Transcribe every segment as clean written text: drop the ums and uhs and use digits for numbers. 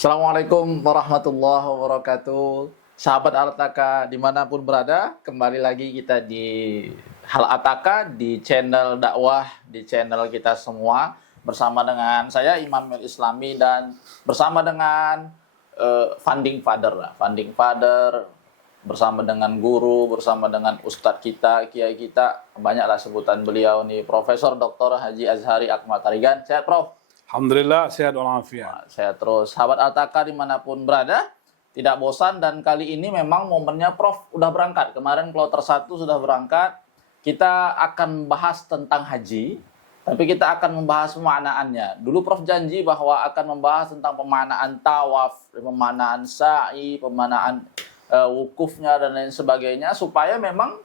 Assalamualaikum warahmatullahi wabarakatuh. Sahabat Al-Ataka dimanapun berada, kembali lagi kita di Hal Ataka, di channel dakwah, di channel kita semua. Bersama dengan saya Imam Islami dan bersama dengan Funding Father lah. Funding Father, bersama dengan guru, bersama dengan ustadz kita, kiai kita. Banyaklah sebutan beliau nih, Profesor Dr. Haji Azhari Akmal Tarigan. Sehat Prof? Alhamdulillah sehat walafiat. Saya terus sahabat Altaka dimanapun berada, tidak bosan, dan kali ini memang momennya Prof udah berangkat. Kemarin kloter 1 sudah berangkat. Kita akan bahas tentang haji, tapi kita akan membahas pemaknaannya. Dulu Prof janji bahwa akan membahas tentang pemaknaan tawaf, pemaknaan sa'i, pemaknaan wukufnya dan lain sebagainya, supaya memang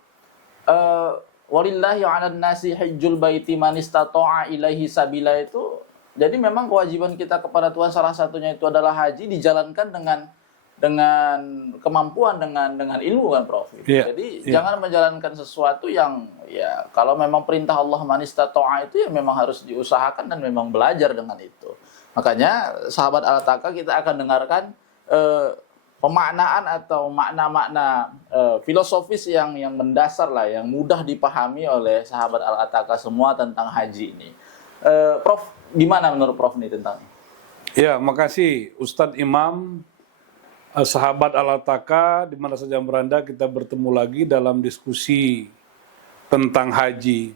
walillahi 'alan nasi hajjul baiti man istata'a ilaihi sabila itu. Jadi memang kewajiban kita kepada Tuhan salah satunya itu adalah haji, dijalankan dengan kemampuan, dengan ilmu kan Prof. Jadi jangan menjalankan sesuatu yang ya kalau memang perintah Allah man istata'a itu ya memang harus diusahakan dan memang belajar dengan itu. Makanya sahabat Al-Ataka kita akan dengarkan pemaknaan atau makna-makna filosofis yang mendasar lah, yang mudah dipahami oleh sahabat Al-Ataka semua tentang haji ini. Prof, gimana menurut Prof nih tentang ini? Ya, makasih Ustadz Imam, sahabat Al-Ataka, di mana saja berada kita bertemu lagi dalam diskusi tentang haji.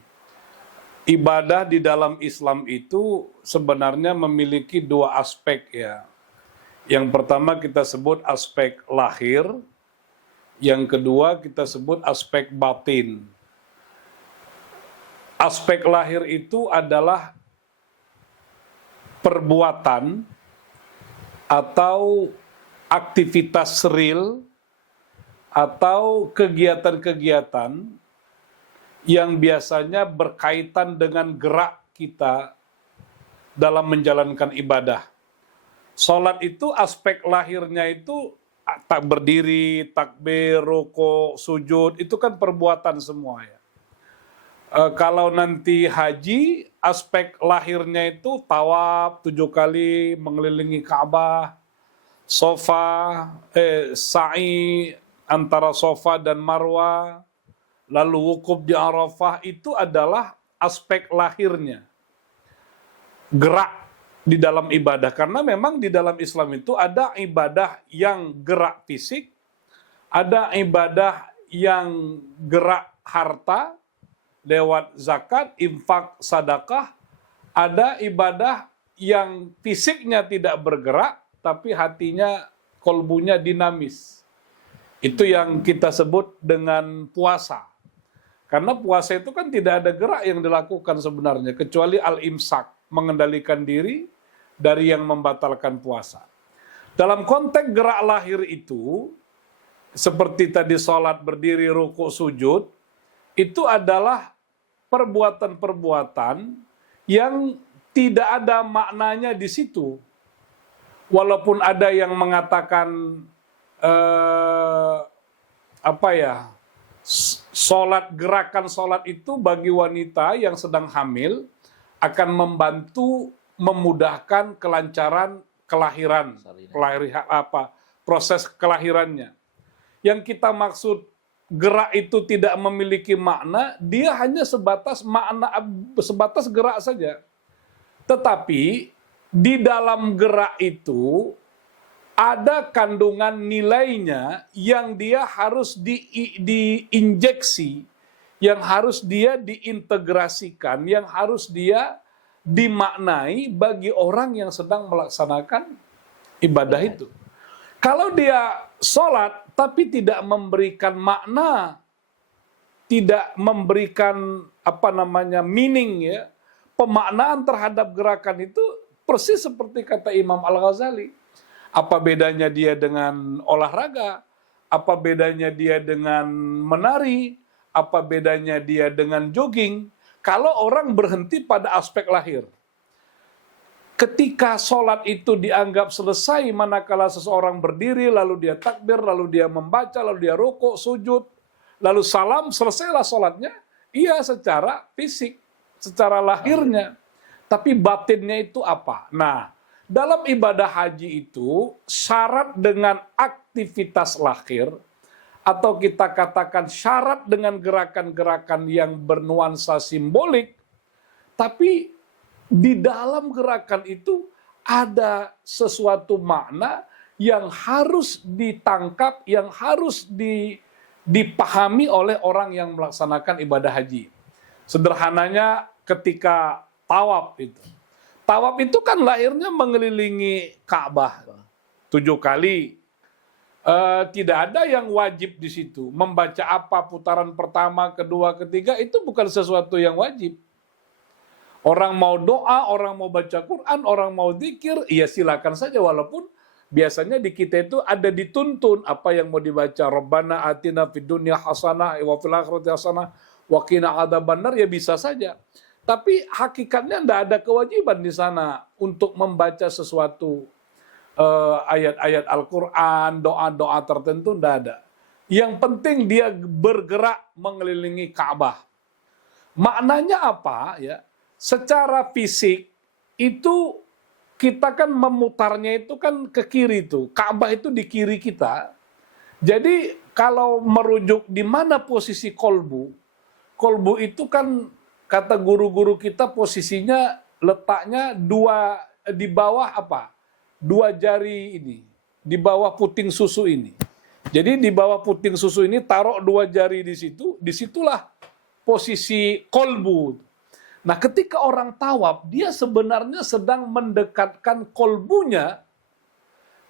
Ibadah di dalam Islam itu sebenarnya memiliki dua aspek ya. Yang pertama kita sebut aspek lahir, yang kedua kita sebut aspek batin. Aspek lahir itu adalah perbuatan atau aktivitas real atau kegiatan-kegiatan yang biasanya berkaitan dengan gerak kita dalam menjalankan ibadah. Salat itu aspek lahirnya itu tak berdiri, takbir, rukuk, sujud, itu kan perbuatan semua ya. Kalau nanti haji, aspek lahirnya itu tawaf 7 kali mengelilingi Ka'bah, sa'i antara Safa dan Marwah, lalu wukuf di Arafah, itu adalah aspek lahirnya. Gerak di dalam ibadah, karena memang di dalam Islam itu ada ibadah yang gerak fisik, ada ibadah yang gerak harta, lewat zakat, infak, sedekah. Ada ibadah yang fisiknya tidak bergerak, tapi hatinya, kolbunya dinamis. Itu yang kita sebut dengan puasa. Karena puasa itu kan tidak ada gerak yang dilakukan sebenarnya, kecuali al-imsak, mengendalikan diri dari yang membatalkan puasa. Dalam konteks gerak lahir itu, seperti tadi sholat, berdiri, rukuk, sujud, itu adalah perbuatan-perbuatan yang tidak ada maknanya di situ. Walaupun ada yang mengatakan gerakan sholat itu bagi wanita yang sedang hamil akan membantu memudahkan kelancaran proses kelahirannya. Yang kita maksud gerak itu tidak memiliki makna, dia hanya sebatas gerak saja. Tetapi di dalam gerak itu ada kandungan nilainya yang dia harus diinjeksi, yang harus dia diintegrasikan, yang harus dia dimaknai bagi orang yang sedang melaksanakan ibadah itu. Kalau dia sholat tapi tidak memberikan makna, tidak memberikan meaning ya, pemaknaan terhadap gerakan itu persis seperti kata Imam Al-Ghazali. Apa bedanya dia dengan olahraga? Apa bedanya dia dengan menari? Apa bedanya dia dengan jogging? Kalau orang berhenti pada aspek lahir. Ketika sholat itu dianggap selesai manakala seseorang berdiri, lalu dia takbir, lalu dia membaca, lalu dia rukuk, sujud, lalu salam, selesailah sholatnya. Iya secara fisik, secara lahirnya. Tapi batinnya itu apa? Nah, dalam ibadah haji itu syarat dengan aktivitas lahir, atau kita katakan syarat dengan gerakan-gerakan yang bernuansa simbolik, tapi di dalam gerakan itu ada sesuatu makna yang harus ditangkap, yang harus dipahami oleh orang yang melaksanakan ibadah haji. Sederhananya ketika tawaf itu. Tawaf itu kan lahirnya mengelilingi Ka'bah 7 kali. Tidak ada yang wajib di situ. Membaca apa putaran pertama, kedua, ketiga itu bukan sesuatu yang wajib. Orang mau doa, orang mau baca Quran, orang mau zikir, ya silakan saja. Walaupun biasanya di kita itu ada dituntun apa yang mau dibaca. Rabbana atina fid dunya hasanah wa fil akhirati hasanah wa qina adzabannar, ya bisa saja. Tapi hakikatnya tidak ada kewajiban di sana untuk membaca sesuatu ayat-ayat Al-Quran, doa-doa tertentu, tidak ada. Yang penting dia bergerak mengelilingi Ka'bah. Maknanya apa? Ya, secara fisik itu kita kan memutarnya itu kan ke kiri tuh. Ka'bah itu di kiri kita. Jadi kalau merujuk di mana posisi kolbu, kolbu itu kan kata guru-guru kita posisinya letaknya di bawah apa? 2 jari ini, di bawah puting susu ini. Jadi di bawah puting susu ini taruh 2 jari di situ, disitulah posisi kolbu. Nah, ketika orang tawaf, dia sebenarnya sedang mendekatkan kolbunya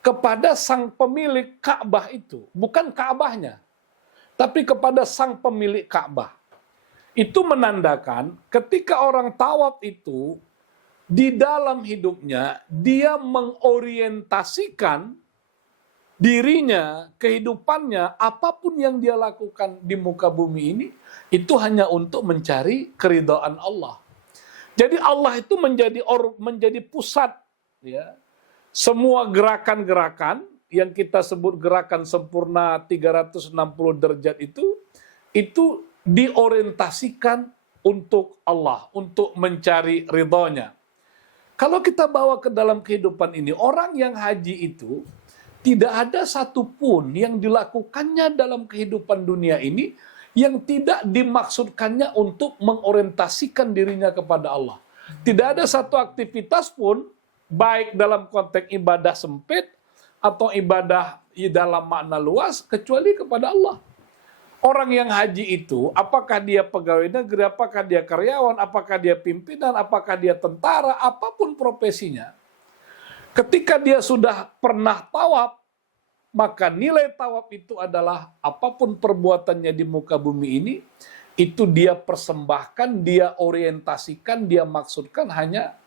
kepada sang pemilik Ka'bah itu, bukan Ka'bahnya, tapi kepada sang pemilik Ka'bah. Itu menandakan ketika orang tawaf itu di dalam hidupnya dia mengorientasikan dirinya, kehidupannya, apapun yang dia lakukan di muka bumi ini itu hanya untuk mencari keridhaan Allah. Jadi Allah itu menjadi pusat, ya. Semua gerakan-gerakan yang kita sebut gerakan sempurna 360 derajat itu diorientasikan untuk Allah, untuk mencari ridhonya. Kalau kita bawa ke dalam kehidupan ini, orang yang haji itu tidak ada satupun yang dilakukannya dalam kehidupan dunia ini yang tidak dimaksudkannya untuk mengorientasikan dirinya kepada Allah. Tidak ada satu aktivitas pun, baik dalam konteks ibadah sempit atau ibadah dalam makna luas, kecuali kepada Allah. Orang yang haji itu, apakah dia pegawai negeri, apakah dia karyawan, apakah dia pimpinan, apakah dia tentara, apapun profesinya. Ketika dia sudah pernah tawaf, maka nilai tawaf itu adalah apapun perbuatannya di muka bumi ini, itu dia persembahkan, dia orientasikan, dia maksudkan hanya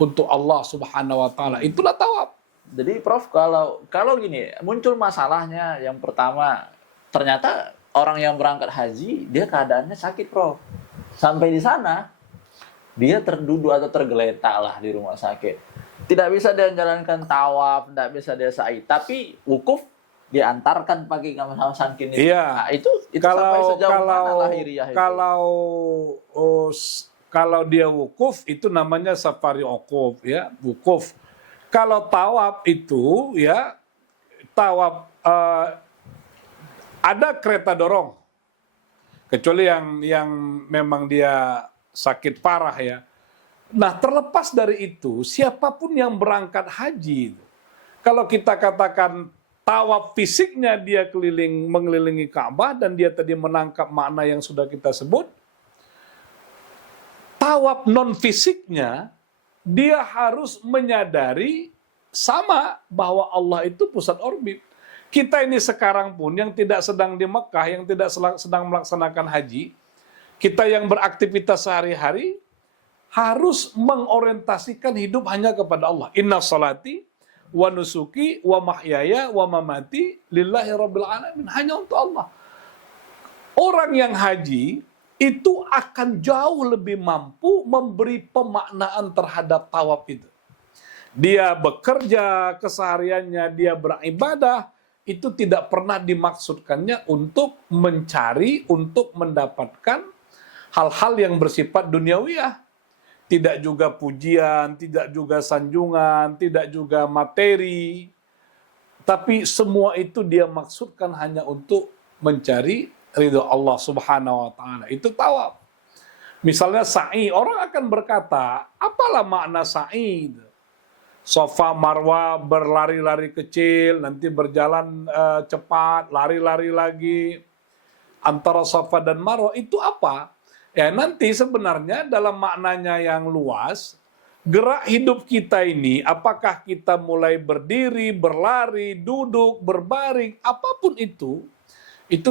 untuk Allah Subhanahu wa taala. Itulah tawaf. Jadi Prof, kalau gini, muncul masalahnya yang pertama, ternyata orang yang berangkat haji, dia keadaannya sakit, Prof. Sampai di sana, dia terduduk atau tergeletak lah di rumah sakit. Tidak bisa dia menjalankan tawaf, tidak bisa dia sa'i. Tapi wukuf diantarkan pakai kamar sankin itu. Iya. Nah, itu sampai sejauh mana lahiriah itu? Kalau dia wukuf, itu namanya safari wukuf, ya, wukuf. Kalau tawaf itu, ya, tawaf ada kereta dorong, kecuali yang memang dia sakit parah, ya. Nah, terlepas dari itu, siapapun yang berangkat haji, kalau kita katakan tawaf fisiknya dia mengelilingi Ka'bah dan dia tadi menangkap makna yang sudah kita sebut, tawaf non fisiknya dia harus menyadari sama bahwa Allah itu pusat orbit. Kita ini sekarang pun yang tidak sedang di Mekah, yang tidak sedang melaksanakan haji, kita yang beraktivitas sehari-hari harus mengorientasikan hidup hanya kepada Allah. Inna salati wa nusuki wa mahyaya wa mamati lillahi rabbil alamin. Hanya untuk Allah. Orang yang haji itu akan jauh lebih mampu memberi pemaknaan terhadap tawaf itu. Dia bekerja kesehariannya, dia beribadah, itu tidak pernah dimaksudkannya untuk mencari, untuk mendapatkan hal-hal yang bersifat duniawiyah. tidak juga pujian, tidak juga sanjungan, tidak juga materi, tapi semua itu dia maksudkan hanya untuk mencari ridho Allah Subhanahu wa taala. Itu tawaf. Misalnya sa'i, orang akan berkata, apalah makna sa'i? Safa Marwa berlari-lari kecil, nanti berjalan cepat, lari-lari lagi. Antara Safa dan Marwa itu apa? Ya nanti sebenarnya dalam maknanya yang luas, gerak hidup kita ini, apakah kita mulai berdiri, berlari, duduk, berbaring, apapun itu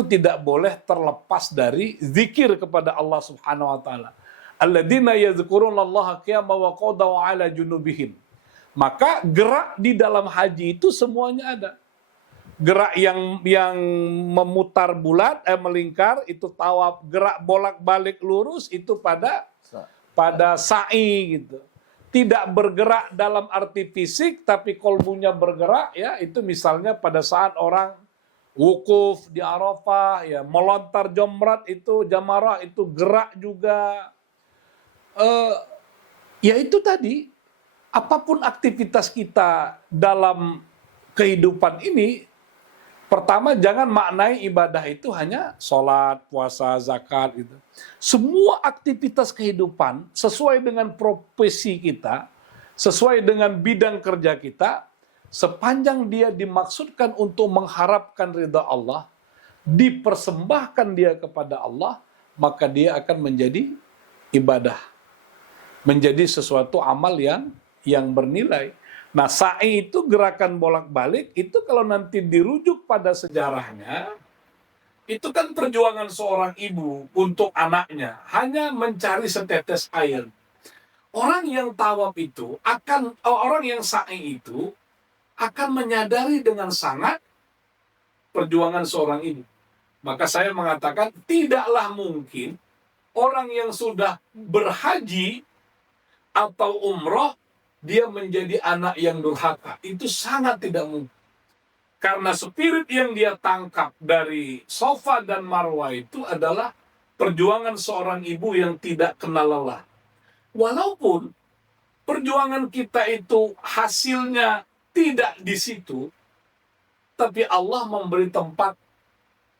tidak boleh terlepas dari zikir kepada Allah Subhanahu wa taala. Alladzina yadhkurunallaha qiyaman wa qu'udan wa 'ala junubihim. Maka gerak di dalam haji itu semuanya ada. Gerak yang memutar bulat, melingkar itu tawaf. Gerak bolak-balik lurus itu pada sa'i gitu. Tidak bergerak dalam arti fisik, tapi kolbunya bergerak, ya itu misalnya pada saat orang wukuf di Arafah, ya melontar jamrat itu jamarah itu gerak juga. Ya itu tadi, apapun aktivitas kita dalam kehidupan ini, pertama jangan maknai ibadah itu hanya sholat, puasa, zakat gitu. Semua aktivitas kehidupan sesuai dengan profesi kita, sesuai dengan bidang kerja kita, sepanjang dia dimaksudkan untuk mengharapkan ridha Allah, dipersembahkan dia kepada Allah, maka dia akan menjadi ibadah. Menjadi sesuatu amal yang bernilai. Nah, sa'i itu gerakan bolak-balik, itu kalau nanti dirujuk pada sejarahnya, itu kan perjuangan seorang ibu untuk anaknya, hanya mencari setetes air. Orang yang tawaf itu, orang yang sa'i itu, akan menyadari dengan sangat perjuangan seorang ibu. Maka saya mengatakan, tidaklah mungkin orang yang sudah berhaji atau umroh, dia menjadi anak yang durhaka. Itu sangat tidak mungkin. Karena spirit yang dia tangkap dari Safa dan Marwa itu adalah perjuangan seorang ibu yang tidak kenal lelah. Walaupun perjuangan kita itu hasilnya tidak di situ, tapi Allah memberi tempat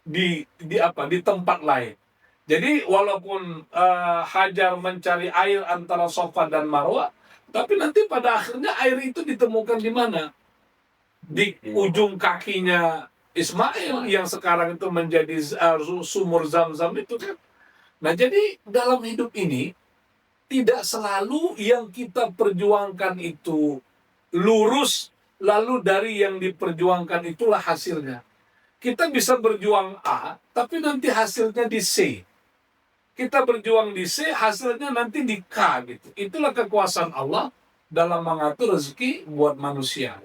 di tempat lain. Jadi walaupun Hajar mencari air antara Safa dan Marwa, tapi nanti pada akhirnya air itu ditemukan di mana? Di ujung kakinya Ismail yang sekarang itu menjadi sumur Zam-Zam itu kan. Nah jadi dalam hidup ini tidak selalu yang kita perjuangkan itu lurus, lalu dari yang diperjuangkan itulah hasilnya. Kita bisa berjuang A, tapi nanti hasilnya di C. Kita berjuang di C, hasilnya nanti di K gitu. Itulah kekuasaan Allah dalam mengatur rezeki buat manusia.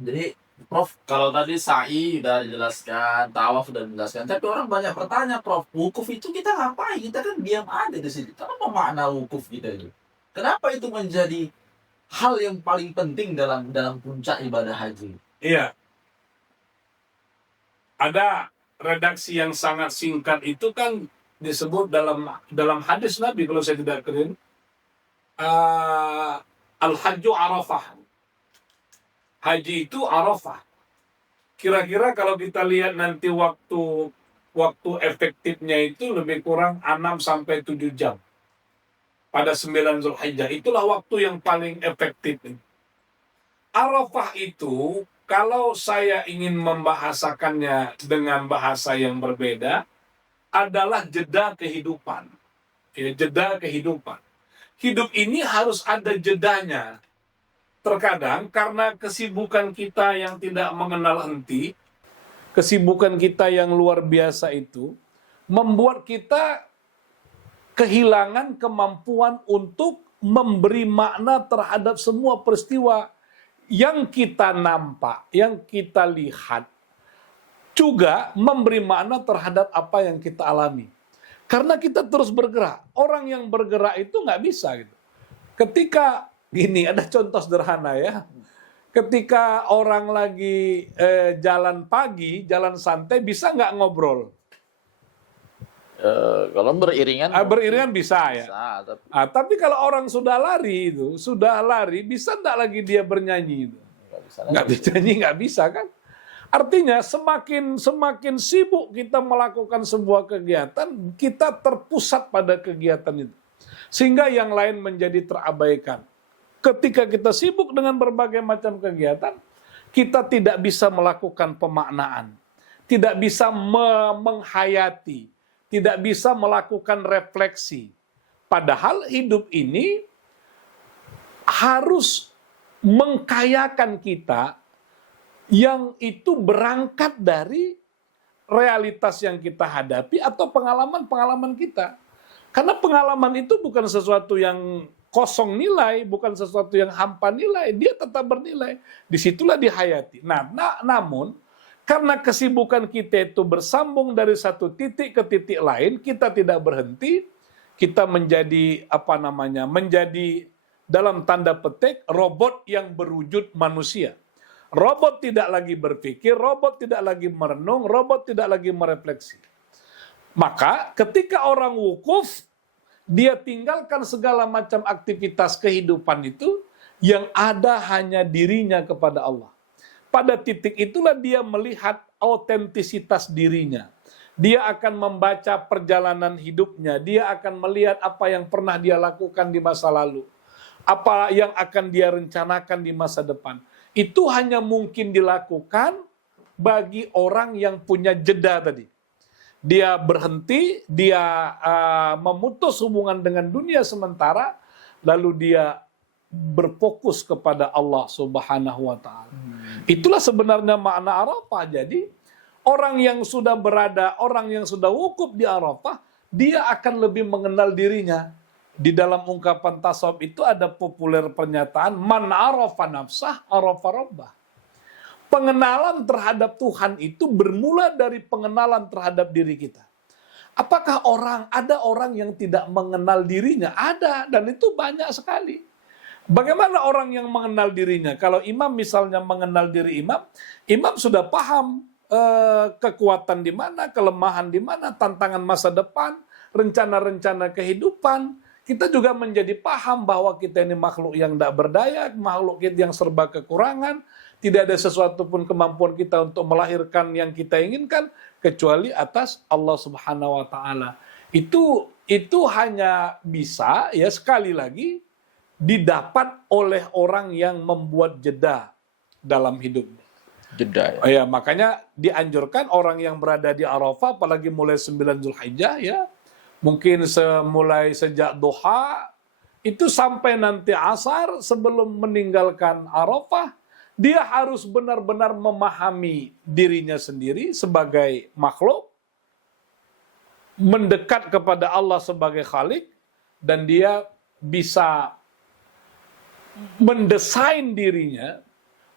Jadi, Prof, kalau tadi sa'i udah dijelaskan, tawaf udah dijelaskan, tapi orang banyak bertanya, Prof, wukuf itu kita ngapain? Kita kan diam aja di sini. Apa makna wukuf kita itu? Kenapa itu menjadi hal yang paling penting dalam puncak ibadah haji? Iya. Ada redaksi yang sangat singkat itu kan disebut dalam hadis Nabi, kalau saya tidak keliru, al-hajju Arafah. Haji itu Arafah. Kira-kira kalau kita lihat nanti waktu efektifnya itu lebih kurang 6-7 jam. Pada 9 Zulhijjah. Itulah waktu yang paling efektif. Arafah itu, kalau saya ingin membahasakannya dengan bahasa yang berbeda, adalah jeda kehidupan. Ya, jeda kehidupan. Hidup ini harus ada jedanya. Terkadang karena kesibukan kita yang tidak mengenal henti, kesibukan kita yang luar biasa itu, membuat kita kehilangan kemampuan untuk memberi makna terhadap semua peristiwa yang kita nampak, yang kita lihat. Juga memberi makna terhadap apa yang kita alami. Karena kita terus bergerak. Orang yang bergerak itu nggak bisa gitu. Ketika gini, ada contoh sederhana ya. Ketika orang lagi jalan pagi, jalan santai, bisa nggak ngobrol? Kalau beriringan Beriringan bisa ya. bisa, tapi Tapi kalau orang sudah lari bisa enggak lagi dia bernyanyi itu? nggak bisa. Nggak bisa nyanyi, nggak bisa kan? Artinya semakin sibuk kita melakukan sebuah kegiatan, kita terpusat pada kegiatan itu. Sehingga yang lain menjadi terabaikan. Ketika kita sibuk dengan berbagai macam kegiatan, kita tidak bisa melakukan pemaknaan. Tidak bisa menghayati. Tidak bisa melakukan refleksi. Padahal hidup ini harus mengkayakan kita yang itu berangkat dari realitas yang kita hadapi atau pengalaman-pengalaman kita. Karena pengalaman itu bukan sesuatu yang kosong nilai, bukan sesuatu yang hampa nilai, dia tetap bernilai. Disitulah dihayati. Namun, karena kesibukan kita itu bersambung dari satu titik ke titik lain, kita tidak berhenti, kita menjadi menjadi dalam tanda petik robot yang berwujud manusia. Robot tidak lagi berpikir, robot tidak lagi merenung, robot tidak lagi merefleksi. Maka ketika orang wukuf, dia tinggalkan segala macam aktivitas kehidupan itu, yang ada hanya dirinya kepada Allah. Pada titik itulah dia melihat autentisitas dirinya. Dia akan membaca perjalanan hidupnya, dia akan melihat apa yang pernah dia lakukan di masa lalu, apa yang akan dia rencanakan di masa depan. Itu hanya mungkin dilakukan bagi orang yang punya jeda tadi. Dia berhenti, dia memutus hubungan dengan dunia sementara, lalu dia berfokus kepada Allah Subhanahu wa Ta'ala. Itulah sebenarnya makna Arafah. Jadi, orang yang sudah berada, orang yang sudah wukuf di Arafah, dia akan lebih mengenal dirinya. Di dalam ungkapan tasawuf itu ada populer pernyataan, man arafa nafsah, arafa rabbah. Pengenalan terhadap Tuhan itu bermula dari pengenalan terhadap diri kita. Apakah ada orang yang tidak mengenal dirinya? Ada, dan itu banyak sekali. Bagaimana orang yang mengenal dirinya? Kalau imam misalnya mengenal diri imam sudah paham kekuatan di mana, kelemahan di mana, tantangan masa depan, rencana-rencana kehidupan. Kita juga menjadi paham bahwa kita ini makhluk yang tidak berdaya, makhluk yang serba kekurangan, tidak ada sesuatu pun kemampuan kita untuk melahirkan yang kita inginkan, kecuali atas Allah Subhanahu wa Ta'ala. Itu hanya bisa, ya sekali lagi, didapat oleh orang yang membuat jeda dalam hidupnya. Jeda Ya, ya. makanya dianjurkan orang yang berada di Arafah, apalagi mulai 9 Zulhijjah, ya, mungkin mulai sejak duha, itu sampai nanti asar sebelum meninggalkan Arafah, dia harus benar-benar memahami dirinya sendiri sebagai makhluk, mendekat kepada Allah sebagai Khalik, dan dia bisa mendesain dirinya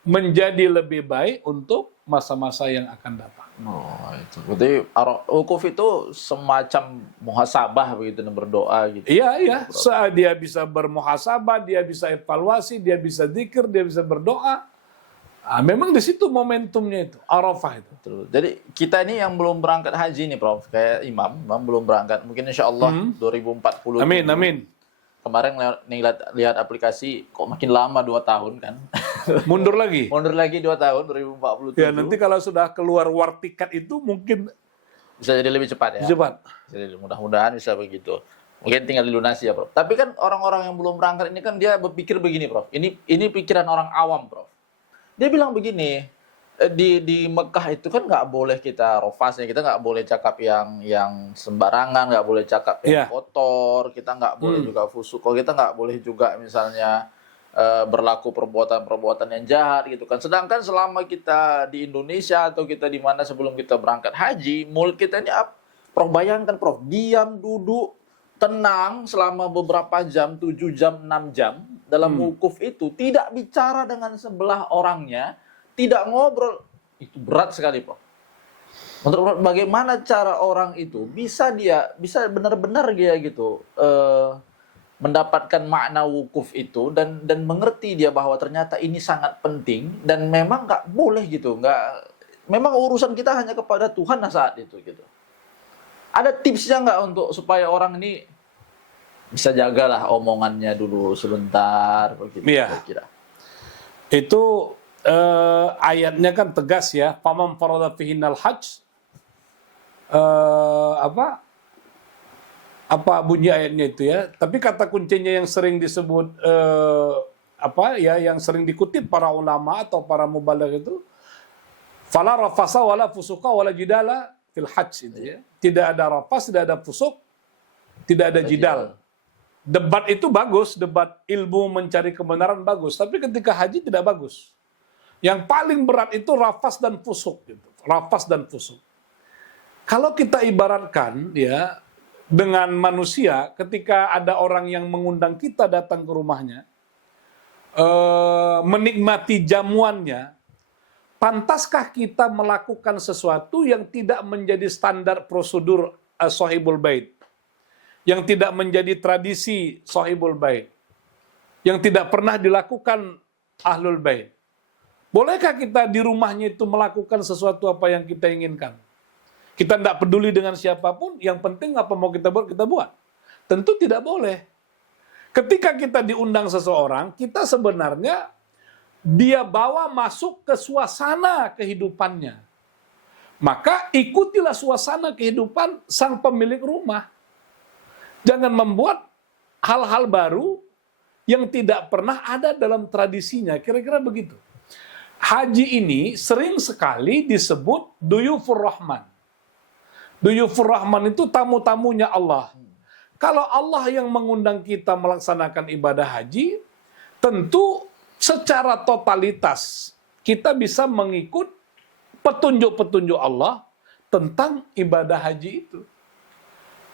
menjadi lebih baik untuk masa-masa yang akan datang. Oh, itu. Berarti wukuf itu semacam muhasabah begitu, berdoa gitu. Iya. Dia bisa bermuhasabah, dia bisa evaluasi, dia bisa zikir, dia bisa berdoa. Memang di situ momentumnya itu, Arafah itu. Betul. Jadi kita ini yang belum berangkat haji nih, Prof. Kayak imam belum berangkat. Mungkin insya Allah 2040. Amin. Kemarin lihat aplikasi, kok makin lama 2 tahun kan? Mundur lagi. Mundur lagi 2 tahun, 2047. Ya, nanti kalau sudah keluar war tiket itu mungkin bisa jadi lebih cepat ya. cepat. Jadi mudah-mudahan bisa begitu. Mungkin tinggal dilunasi ya, Prof. Tapi kan orang-orang yang belum berangkat ini kan dia berpikir begini, Prof. Ini pikiran orang awam, Prof. Dia bilang begini, di Mekah itu kan nggak boleh kita rofas ya, kita nggak boleh cakap yang sembarangan, nggak boleh cakap yang kotor, kita nggak boleh juga fusuk, kita nggak boleh juga misalnya berlaku perbuatan-perbuatan yang jahat gitu kan. Sedangkan selama kita di Indonesia atau kita di mana sebelum kita berangkat haji, mulut kita ini Prof, bayangkan Prof, diam, duduk, tenang selama beberapa jam, 7 jam, 6 jam dalam wukuf itu, tidak bicara dengan sebelah orangnya, tidak ngobrol. Itu berat sekali, Prof. Menurut bagaimana cara orang itu bisa benar-benar dia gitu mendapatkan makna wukuf itu dan mengerti dia bahwa ternyata ini sangat penting dan memang nggak boleh gitu, memang urusan kita hanya kepada Tuhan saat itu gitu. Ada tipsnya nggak untuk supaya orang ini bisa jagalah omongannya dulu sebentar begitu Iya. kira-kira. Itu ayatnya kan tegas ya, faman farada fihinnal hajj, apa bunyi ayatnya itu ya. Tapi kata kuncinya yang sering disebut yang sering dikutip para ulama atau para mubaligh itu, fala rafasa wala fusuqa wala jidala fil hajj itu ya. Tidak ada rafas, tidak ada fusuk, tidak ada jidal. Debat itu bagus, debat ilmu mencari kebenaran bagus, tapi ketika haji tidak bagus. Yang paling berat itu rafas dan fusuk gitu. Rafas dan fusuk. Kalau kita ibaratkan ya dengan manusia, ketika ada orang yang mengundang kita datang ke rumahnya, menikmati jamuannya, pantaskah kita melakukan sesuatu yang tidak menjadi standar prosedur sahibul bait, yang tidak menjadi tradisi sahibul bait, yang tidak pernah dilakukan ahlul bait? Bolehkah kita di rumahnya itu melakukan sesuatu apa yang kita inginkan? Kita tidak peduli dengan siapapun, yang penting apa mau kita buat, kita buat. Tentu tidak boleh. Ketika kita diundang seseorang, kita sebenarnya dia bawa masuk ke suasana kehidupannya. Maka ikutilah suasana kehidupan sang pemilik rumah. Jangan membuat hal-hal baru yang tidak pernah ada dalam tradisinya. Kira-kira begitu. Haji ini sering sekali disebut duyufur rahman. Duyufur rahman itu tamu-tamunya Allah. Kalau Allah yang mengundang kita melaksanakan ibadah haji, tentu secara totalitas kita bisa mengikut petunjuk-petunjuk Allah tentang ibadah haji itu.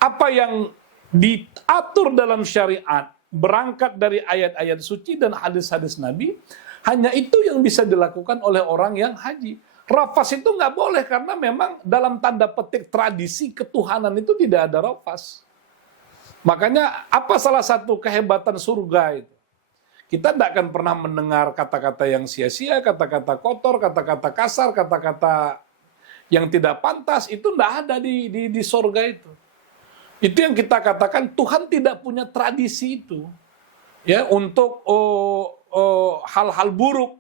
Apa yang diatur dalam syariat berangkat dari ayat-ayat suci dan hadis-hadis Nabi, hanya itu yang bisa dilakukan oleh orang yang haji. Rafas itu nggak boleh karena memang dalam tanda petik tradisi ketuhanan itu tidak ada rafas. Makanya apa salah satu kehebatan surga itu? Kita tidak akan pernah mendengar kata-kata yang sia-sia, kata-kata kotor, kata-kata kasar, kata-kata yang tidak pantas. Itu tidak ada di surga itu. Itu yang kita katakan Tuhan tidak punya tradisi itu, ya, untuk hal-hal buruk.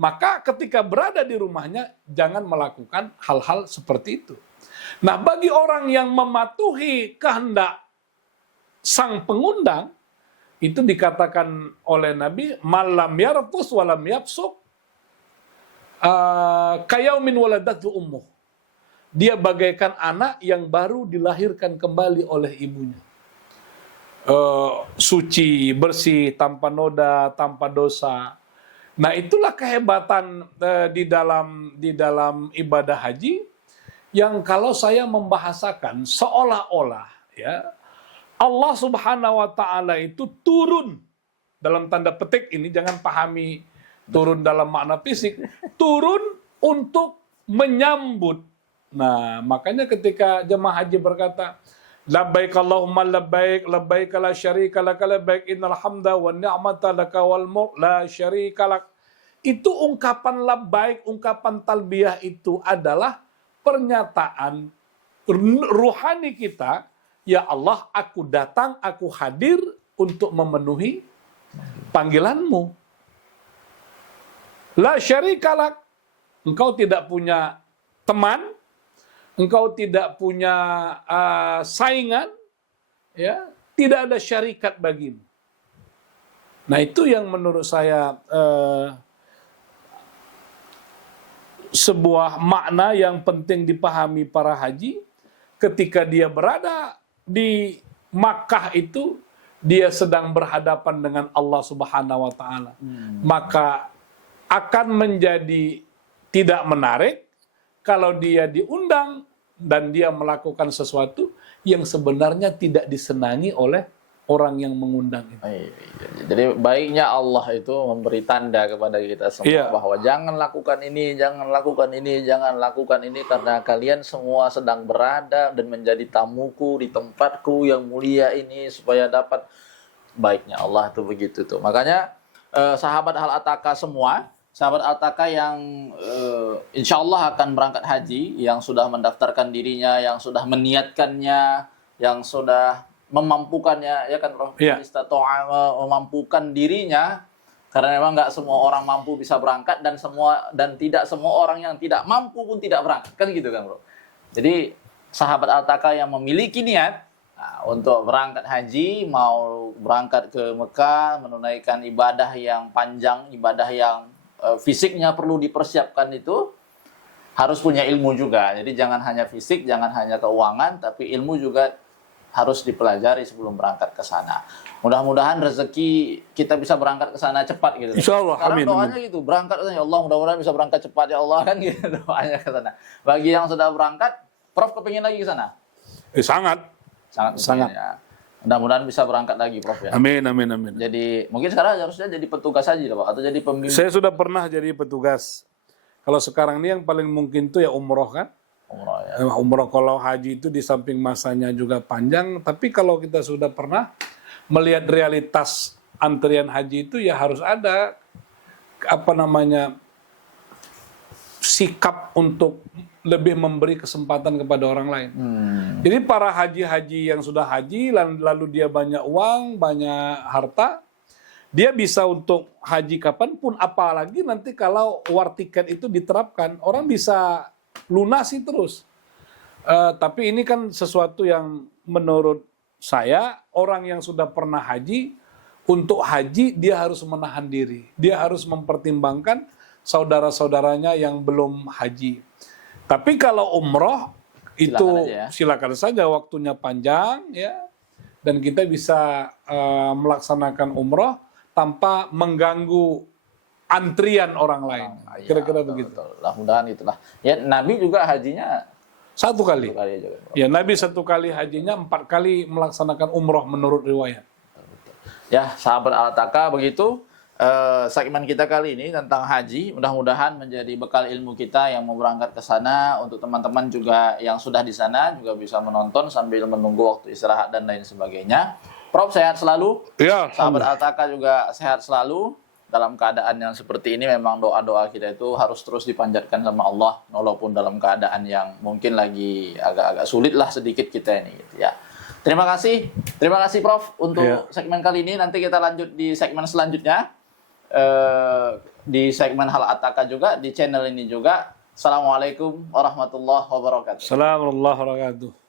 Maka ketika berada di rumahnya jangan melakukan hal-hal seperti itu. Nah, bagi orang yang mematuhi kehendak sang pengundang, itu dikatakan oleh Nabi, malam yarfus walam yafsuk kayaumin waladatu ummuh. Dia bagaikan anak yang baru dilahirkan kembali oleh ibunya. Suci, bersih, tanpa noda, tanpa dosa. Nah, itulah kehebatan di dalam ibadah haji yang kalau saya membahasakan seolah-olah ya Allah Subhanahu wa taala itu turun, dalam tanda petik ini jangan pahami turun dalam makna fisik, turun untuk menyambut. Nah, makanya ketika jemaah haji berkata, labbaik Allahumma labbaik, labbaik la syarika lak, labbaik innal hamda wan ni'mata laka wal mulk la syarika lak. Itu ungkapan labbaik, ungkapan talbiyah itu adalah pernyataan ruhani kita, ya Allah, aku datang, aku hadir untuk memenuhi panggilanmu. La syarika lak. Engkau tidak punya teman, engkau tidak punya saingan, ya, tidak ada syarikat bagimu. Nah, itu yang menurut saya sebuah makna yang penting dipahami para haji. Ketika dia berada di Makkah itu, dia sedang berhadapan dengan Allah Subhanahu wa taala. Maka akan menjadi tidak menarik kalau dia diundang dan dia melakukan sesuatu yang sebenarnya tidak disenangi oleh orang yang mengundang itu. Jadi baiknya Allah itu memberi tanda kepada kita semua bahwa jangan lakukan ini, jangan lakukan ini, jangan lakukan ini karena kalian semua sedang berada dan menjadi tamuku di tempatku yang mulia ini supaya dapat. Baiknya Allah itu begitu tuh. Makanya sahabat Hal Ataka semua sahabat Al-Taka yang insya Allah akan berangkat haji, yang sudah mendaftarkan dirinya, yang sudah meniatkannya, yang sudah memampukannya, ya kan Prof? Iya. Memampukan dirinya, karena memang nggak semua orang mampu bisa berangkat dan tidak semua orang yang tidak mampu pun tidak berangkat, kan gitu kan Bro? Jadi sahabat Al-Taka yang memiliki niat untuk berangkat haji, mau berangkat ke Mekah, menunaikan ibadah yang panjang, ibadah yang fisiknya perlu dipersiapkan, itu harus punya ilmu juga. Jadi jangan hanya fisik, jangan hanya keuangan, tapi ilmu juga harus dipelajari sebelum berangkat ke sana. Mudah-mudahan rezeki kita bisa berangkat ke sana cepat gitu. Insya Allah, Sekarang amin, doanya gitu, berangkat ya Allah, mudah-mudahan bisa berangkat cepat ya Allah, kan gitu doanya ke sana. Bagi yang sudah berangkat, Prof kepingin lagi ke sana? Sangat. Sangat. Ya. Mudah-mudahan bisa berangkat lagi Prof ya. Amin, amin, amin. Jadi mungkin sekarang harusnya jadi petugas haji loh Pak, atau jadi pembimbing. Saya sudah pernah jadi petugas. Kalau sekarang ini yang paling mungkin tuh ya umroh kan. Umroh ya. Umroh, kalau haji itu di samping masanya juga panjang, tapi kalau kita sudah pernah melihat realitas antrian haji itu ya harus ada sikap untuk lebih memberi kesempatan kepada orang lain. Jadi para haji-haji yang sudah haji lalu dia banyak uang, banyak harta, dia bisa untuk haji kapanpun, apalagi nanti kalau war tiket itu diterapkan, orang bisa lunasi terus. Tapi ini kan sesuatu yang menurut saya, orang yang sudah pernah haji, untuk haji dia harus menahan diri. Dia harus mempertimbangkan saudara-saudaranya yang belum haji. Tapi kalau umroh, itu silakan saja, waktunya panjang, ya, dan kita bisa melaksanakan umroh tanpa mengganggu antrian orang lain. Kira-kira begitu. Mudah-mudahan itulah. Ya, Nabi juga hajinya satu kali. juga. Ya, Nabi 1 kali hajinya, 4 kali melaksanakan umroh menurut riwayat. Ya, sahabat Al-Taka, begitu segmen kita kali ini tentang haji. Mudah-mudahan menjadi bekal ilmu kita yang mau berangkat ke sana. Untuk teman-teman juga yang sudah di sana juga bisa menonton sambil menunggu waktu istirahat dan lain sebagainya. Prof, sehat selalu. Ya, sahabat Al-Taka juga sehat selalu. Dalam keadaan yang seperti ini memang doa-doa kita itu harus terus dipanjatkan sama Allah, walaupun dalam keadaan yang mungkin lagi agak-agak sulit lah sedikit kita ini gitu ya. Terima kasih Prof untuk segmen kali ini. Nanti kita lanjut di segmen selanjutnya, di segmen Hal Ataka juga, di channel ini juga. Assalamualaikum warahmatullahi wabarakatuh. Assalamualaikum warahmatullahi wabarakatuh.